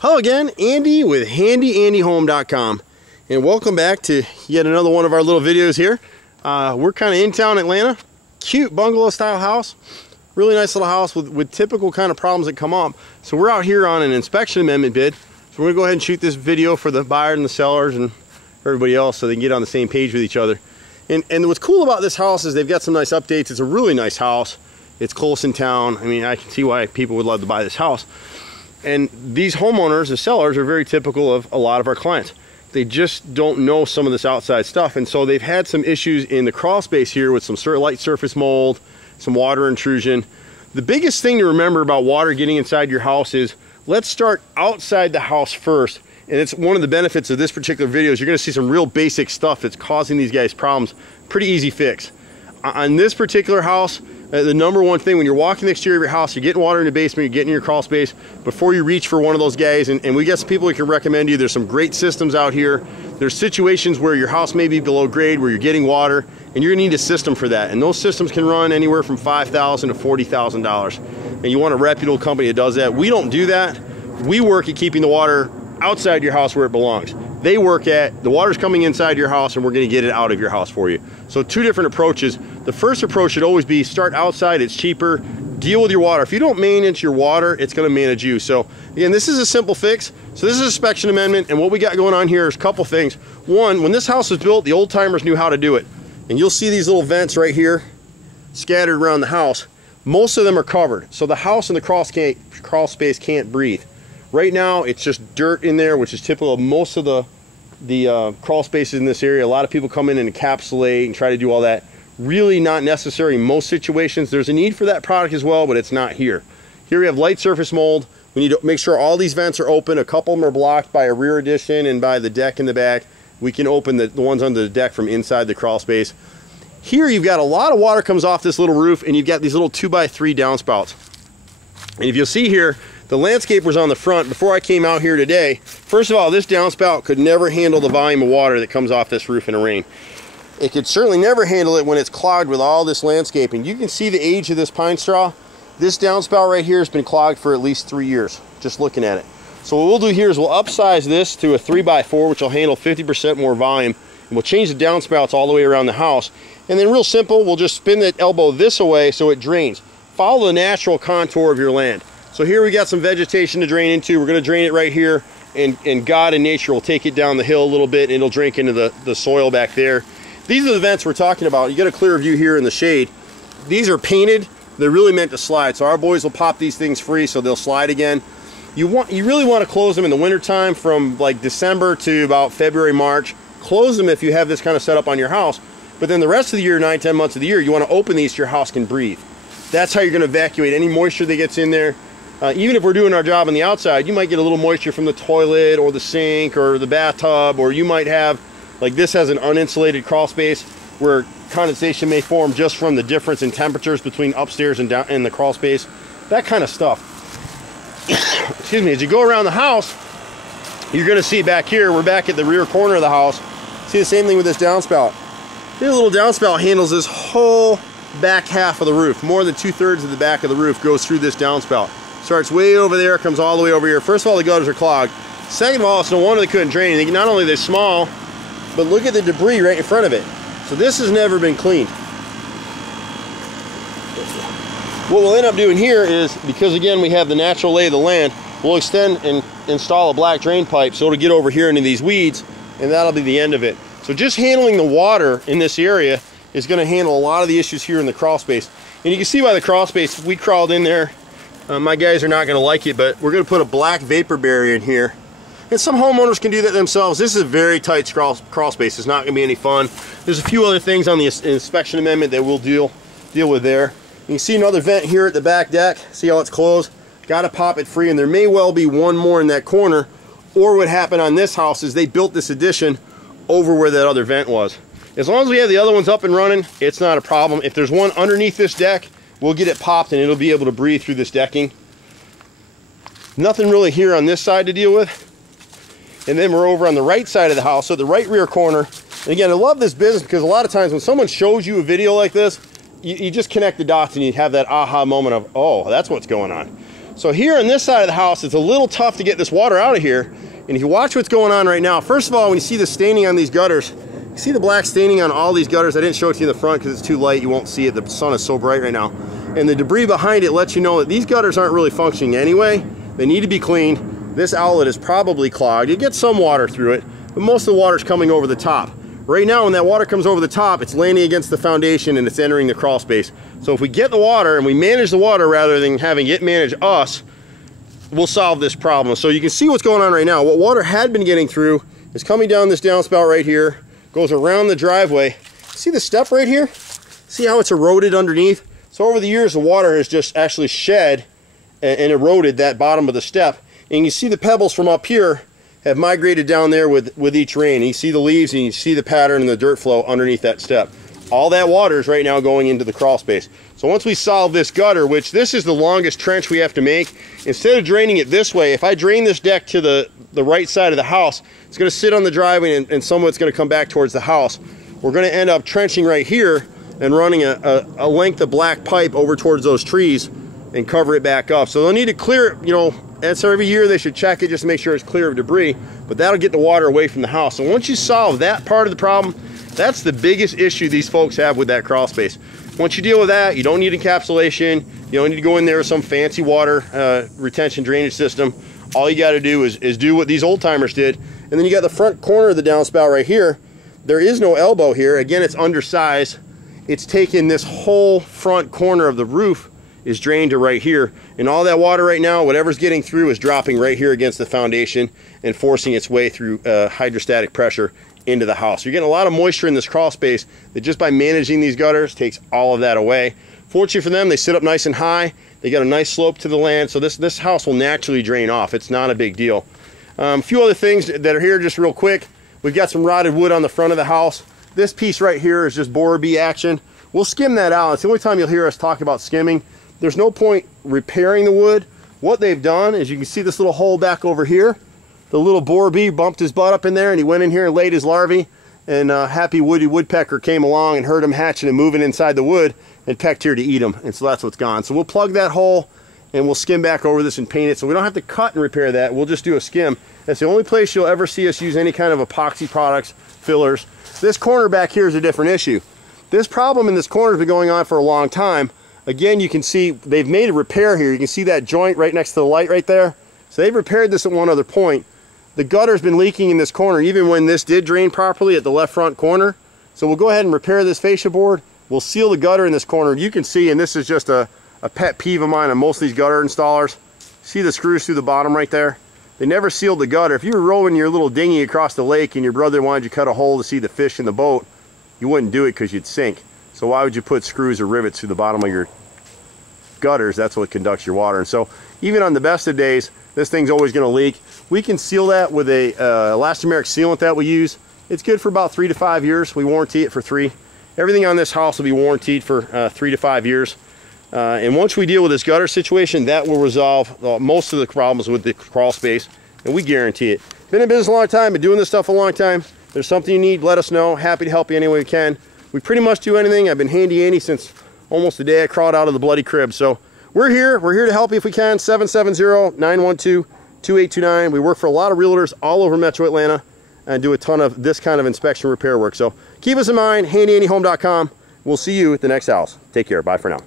Hello again, Andy with HandyANDYHome.com, and welcome back to yet another one of our little videos here. We're kind of in town Atlanta. Cute bungalow style house, really nice little house with typical kind of problems that come up. So we're out here on an inspection amendment bid. So we're gonna go ahead and shoot this video for the buyer and the sellers and everybody else so they can get on the same page with each other. And what's cool about this house is they've got some nice updates. It's a really nice house. It's close in town. I mean, I can see why people would love to buy this house. And these homeowners, the sellers, are very typical of a lot of our clients. They just don't know some of this outside stuff, and so they've had some issues in the crawl space here with some light surface mold, some water intrusion. The biggest thing to remember about water getting inside your house is, let's start outside the house first. And it's one of the benefits of this particular video is you're gonna see some real basic stuff that's causing these guys problems. Pretty easy fix. On this particular house, the number one thing when you're walking the exterior of your house, you're getting water in the basement, you're getting in your crawl space, before you reach for one of those guys, and we got some people we can recommend you. There's some great systems out here. There's situations where your house may be below grade, where you're getting water, and you're gonna need a system for that. And those systems can run anywhere from $5,000 to $40,000. And you want a reputable company that does that. We don't do that. We work at keeping the water outside your house where it belongs. They work at the water's coming inside your house and we're going to get it out of your house for you. So two different approaches. The first approach should always be start outside. It's cheaper. Deal with your water. If you don't manage your water, it's going to manage you. So again, this is a simple fix. So this is a inspection amendment, and what we got going on here is a couple things. One, when this house was built, the old timers knew how to do it. And you'll see these little vents right here scattered around the house. Most of them are covered. So the house and the crawl space can't breathe. Right now, it's just dirt in there, which is typical of most of the crawl spaces in this area. A lot of people come in and encapsulate and try to do all that. Really not necessary in most situations. There's a need for that product as well, but it's not here. Here we have light surface mold. We need to make sure all these vents are open. A couple of them are blocked by a rear addition and by the deck in the back. We can open the ones under the deck from inside the crawl space. Here you've got a lot of water comes off this little roof, and you've got these little 2x3 downspouts. And if you'll see here, the landscaper's on the front. Before I came out here today, first of all, this downspout could never handle the volume of water that comes off this roof in a rain. It could certainly never handle it when it's clogged with all this landscaping. You can see the age of this pine straw. This downspout right here has been clogged for at least 3 years, just looking at it. So what we'll do here is we'll upsize this to a 3x4, which will handle 50% more volume. And we'll change the downspouts all the way around the house. And then real simple, we'll just spin the elbow this way so it drains. Follow the natural contour of your land. So here we got some vegetation to drain into. We're going to drain it right here, and God and nature will take it down the hill a little bit, and it'll drink into the soil back there. These are the vents we're talking about. You get a clear view here in the shade. These are painted. They're really meant to slide. So our boys will pop these things free so they'll slide again. You really want to close them in the wintertime from like December to about February, March. Close them if you have this kind of setup on your house. But then the rest of the year, 9-10 months of the year, you want to open these so your house can breathe. That's how you're going to evacuate any moisture that gets in there. Even if we're doing our job on the outside, you might get a little moisture from the toilet or the sink or the bathtub, or you might have, like this has an uninsulated crawl space where condensation may form just from the difference in temperatures between upstairs and down in the crawl space. That kind of stuff. Excuse me. As you go around the house, you're going to see back here, we're back at the rear corner of the house. See the same thing with this downspout. This little downspout handles this whole back half of the roof. More than 2/3 of the back of the roof goes through this downspout. Starts way over there, comes all the way over here. First of all, the gutters are clogged. Second of all, it's no wonder they couldn't drain anything. Not only are they small, but look at the debris right in front of it. So this has never been cleaned. What we'll end up doing here is, because again we have the natural lay of the land, we'll extend and install a black drain pipe so it'll get over here into these weeds, and that'll be the end of it. So just handling the water in this area is going to handle a lot of the issues here in the crawl space. And you can see by the crawl space, we crawled in there. My guys are not going to like it, but we're going to put a black vapor barrier in here. And some homeowners can do that themselves. This is a very tight crawl space. It's not going to be any fun. There's a few other things on the inspection amendment that we'll deal with there. You can see another vent here at the back deck. See how it's closed? Got to pop it free, and there may well be one more in that corner. Or what happened on this house is they built this addition over where that other vent was. As long as we have the other ones up and running, it's not a problem. If there's one underneath this deck, we'll get it popped and it'll be able to breathe through this decking. Nothing really here on this side to deal with. And then we're over on the right side of the house, so the right rear corner. And again, I love this business because a lot of times when someone shows you a video like this, you just connect the dots and you have that aha moment of, oh, that's what's going on. So here on this side of the house, it's a little tough to get this water out of here. And if you watch what's going on right now, first of all, when you see the staining on these gutters, you see the black staining on all these gutters. I didn't show it to you in the front because it's too light. You won't see it. The sun is so bright right now. And the debris behind it lets you know that these gutters aren't really functioning anyway. They need to be cleaned. This outlet is probably clogged. You get some water through it, but most of the water is coming over the top. Right now, when that water comes over the top, it's landing against the foundation and it's entering the crawl space. So if we get the water and we manage the water rather than having it manage us, we'll solve this problem. So you can see what's going on right now. What water had been getting through is coming down this downspout right here, goes around the driveway. See the step right here? See how it's eroded underneath? So over the years, the water has just actually shed and eroded that bottom of the step. And you see the pebbles from up here have migrated down there with each rain. And you see the leaves and you see the pattern and the dirt flow underneath that step. All that water is right now going into the crawl space. So once we solve this gutter, which this is the longest trench we have to make, instead of draining it this way, if I drain this deck to the right side of the house, it's going to sit on the driveway and some of it's going to come back towards the house. We're going to end up trenching right here and running a length of black pipe over towards those trees and cover it back up. So they'll need to clear it, you know, and so every year they should check it just to make sure it's clear of debris, but that'll get the water away from the house. So once you solve that part of the problem, that's the biggest issue these folks have with that crawl space. Once you deal with that, you don't need encapsulation. You don't need to go in there with some fancy water retention drainage system. All you got to do is do what these old timers did. And then you got the front corner of the downspout right here. There is no elbow here. Again, it's undersized. It's taken this whole front corner of the roof is drained to right here. And all that water right now, whatever's getting through, is dropping right here against the foundation and forcing its way through hydrostatic pressure into the house. You're getting a lot of moisture in this crawl space that just by managing these gutters takes all of that away. Fortunately for them, they sit up nice and high. They got a nice slope to the land, so this house will naturally drain off. It's not a big deal. A few other things that are here just real quick. We've got some rotted wood on the front of the house. This piece right here is just borer bee action. We'll skim that out. It's the only time you'll hear us talk about skimming. There's no point repairing the wood. What they've done is you can see this little hole back over here. The little borer bee bumped his butt up in there and he went in here and laid his larvae, and happy woody woodpecker came along and heard him hatching and moving inside the wood and pecked here to eat them, and so that's what's gone. So we'll plug that hole and we'll skim back over this and paint it, so we don't have to cut and repair that. We'll just do a skim. That's the only place you'll ever see us use any kind of epoxy products, fillers. This corner back here is a different issue. This problem in this corner has been going on for a long time. Again, you can see they've made a repair here. You can see that joint right next to the light right there. So they've repaired this at one other point. The gutter's been leaking in this corner even when this did drain properly at the left front corner. So we'll go ahead and repair this fascia board. We'll seal the gutter in this corner. You can see, and this is just a pet peeve of mine on most of these gutter installers. See the screws through the bottom right there? They never sealed the gutter. If you were rowing your little dinghy across the lake and your brother wanted you to cut a hole to see the fish in the boat, you wouldn't do it because you'd sink. So why would you put screws or rivets through the bottom of your gutters? That's what conducts your water. And so even on the best of days, this thing's always going to leak. We can seal that with a elastomeric sealant that we use. It's good for about 3 to 5 years. We warranty it for 3. Everything on this house will be warranted for 3 to 5 years. And once we deal with this gutter situation, that will resolve most of the problems with the crawl space, and we guarantee it. Been in business a long time, been doing this stuff a long time. If there's something you need, let us know. Happy to help you any way we can. We pretty much do anything. I've been Handy Andy since almost the day I crawled out of the bloody crib. So we're here to help you if we can. 770-912-2829. We work for a lot of realtors all over Metro Atlanta and do a ton of this kind of inspection repair work. So keep us in mind, HandyANDYHome.com. We'll see you at the next house. Take care. Bye for now.